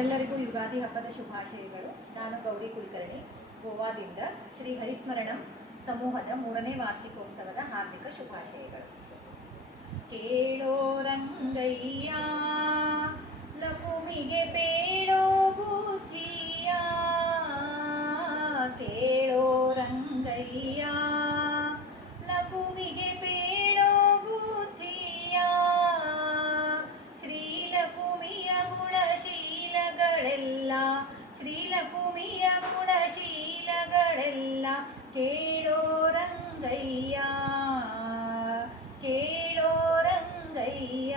ಎಲ್ಲರಿಗೂ ಯುಗಾದಿ ಹಬ್ಬದ ಶುಭಾಶಯಗಳು. ನಾನು ಗೌರಿ ಕುಲಕರ್ಣಿ, ಗೋವಾದಿಂದ. ಶ್ರೀ ಹರಿಸ್ಮರಣಂ ಸಮೂಹದ 3ನೇ ವಾರ್ಷಿಕೋತ್ಸವದ ಹಾರ್ದಿಕ ಶುಭಾಶಯಗಳು. ಕೇಳೋ ರಂಗಯ್ಯ ಲಕುಮಿಗೆ ಬೇಡೋ ಬುದ್ಧಿಯ, ಕೇಳೋ ರಂಗಯ್ಯ ಲಕುಮಿಗೆ ಬೇಡೋ ಬುದ್ಧಿಯ, ಶ್ರೀಲಕುಮಿಯ ಗುಣಶೀಲಗಳೆಲ್ಲ, ಶ್ರೀಲಕುಮಿಯ ಗುಣಶೀಲಗಳೆಲ್ಲ ಕೇಳೋ ರಂಗಯ್ಯ, ಕೇಳೋ ರಂಗಯ್ಯ,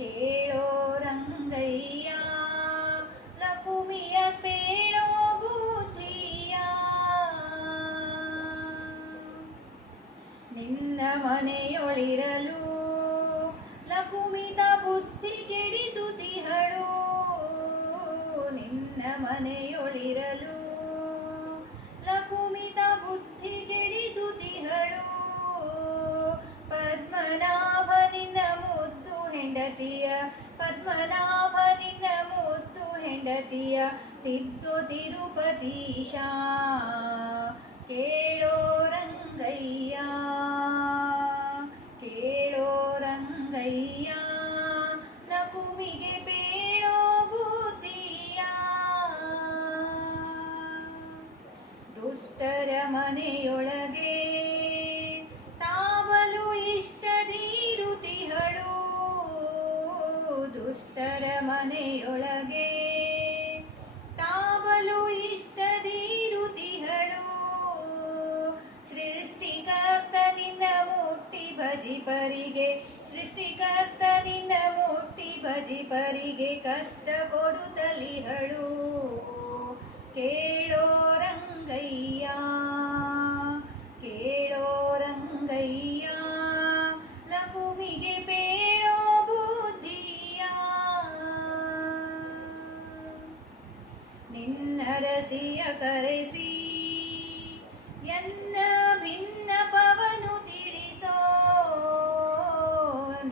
ಕೇಳೋ ರಂಗಯ್ಯ ಲಕುಮಿಯ ಬೇಡೋ ಬುದ್ಧಿಯ. ನಿನ್ನ ಮನೆಯೊಳಿರಲು ಲಕುಮಿತ ಬುದ್ಧಿ ಕೆಡಿಸುತ್ತಿಹಳು, ನಿನ್ನ ಮನೆಯೊಳಿರಲು ಲಕುಮಿತ ಬುದ್ಧಿ ಕೆಡಿಸುತ್ತಿಹಳು. ಪದ್ಮನಾಭನಿಂದ ಮುದ್ದು ಹೆಂಡತಿಯ, ಪದ್ಮನಾಭನಿಂದ ಮುದ್ದು ಹೆಂಡತಿಯ ತಿದ್ದು ತಿರುಪತೀಶ, ಕೇಳೋ ರಂಗಯ್ಯ, ಕೇಳೋ ರಂಗಯ್ಯ ಲಕುಮಿಗೆ ಬೇಡೋ ಬುದ್ಧಿಯ. ದುಷ್ಟರ ಮನೆಯೊಳಗೆ ತಾವಲು ಇಷ್ಟದಿರುತಿಹಳು, ದುಷ್ಟರ ಮನೆಯೊಳಗೆ ತಾವಲು ಇಷ್ಟದಿರುತಿಹಳು. ಸೃಷ್ಟಿಕರ್ತ ನಿನ್ನ ಮುಟ್ಟಿ ಭಜಿಪರಿಗೆ, ಸೃಷ್ಟಿಕರ್ತ ನಿನ್ನ ಮುಟ್ಟಿ ಭಜಿಪರಿಗೆ ಕಷ್ಟ ಕೊಡುತ್ತಲಿಹಳು, ಕೇಳೋ ರಂಗಯ್ಯ, ಕೇಳೋ ರಂಗಯ್ಯ ಲಕುಮಿಗೆ ಬೇಡೋ ಬುದ್ಧಿಯ. ನಿನ್ನರಸಿಯ ಕರೆಸಿ ಎನ್ನ ಭಿನ್ನ ಪವನು ತಿಳಿಸೋ,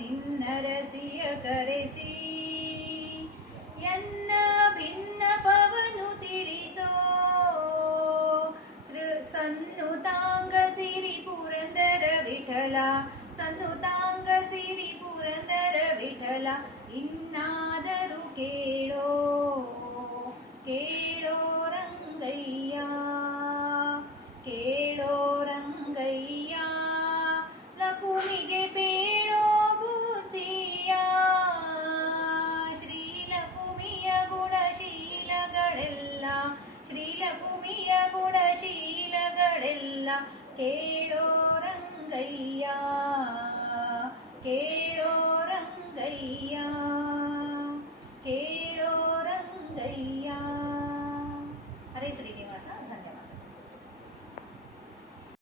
ನಿನ್ನರಸಿಯ ಕರೆಸಿ ಎನ್ನ ಭಿನ್ನ ಪವನು ತಿಳಿಸೋ. ಸನ್ನುತಾಂಗ ಸಿರಿ ಪುರಂದರ ವಿಠಲ, ಸನ್ನುತಾಂಗ ಸಿರಿ ಪುರಂದರ ವಿಠಲ ಇನ್ನಾದರೂ ಕೇಳೋ, ಕೇಳೋ ರಂಗಯ್ಯ, ಕೇಳೋ ರಂಗಯ್ಯ ಲಕುಮಿಗೆ ಬೇಡೋ ಬುದ್ಧಿಯ. ಶ್ರೀಲಕುಮಿಯ ಗುಣಶೀಲಗಳೆಲ್ಲ, ಶ್ರೀಲಕುಮಿಯ ಗುಣಶೀಲಗಳೆಲ್ಲ ಕೇಳೋ ರಂಗಯ್ಯ.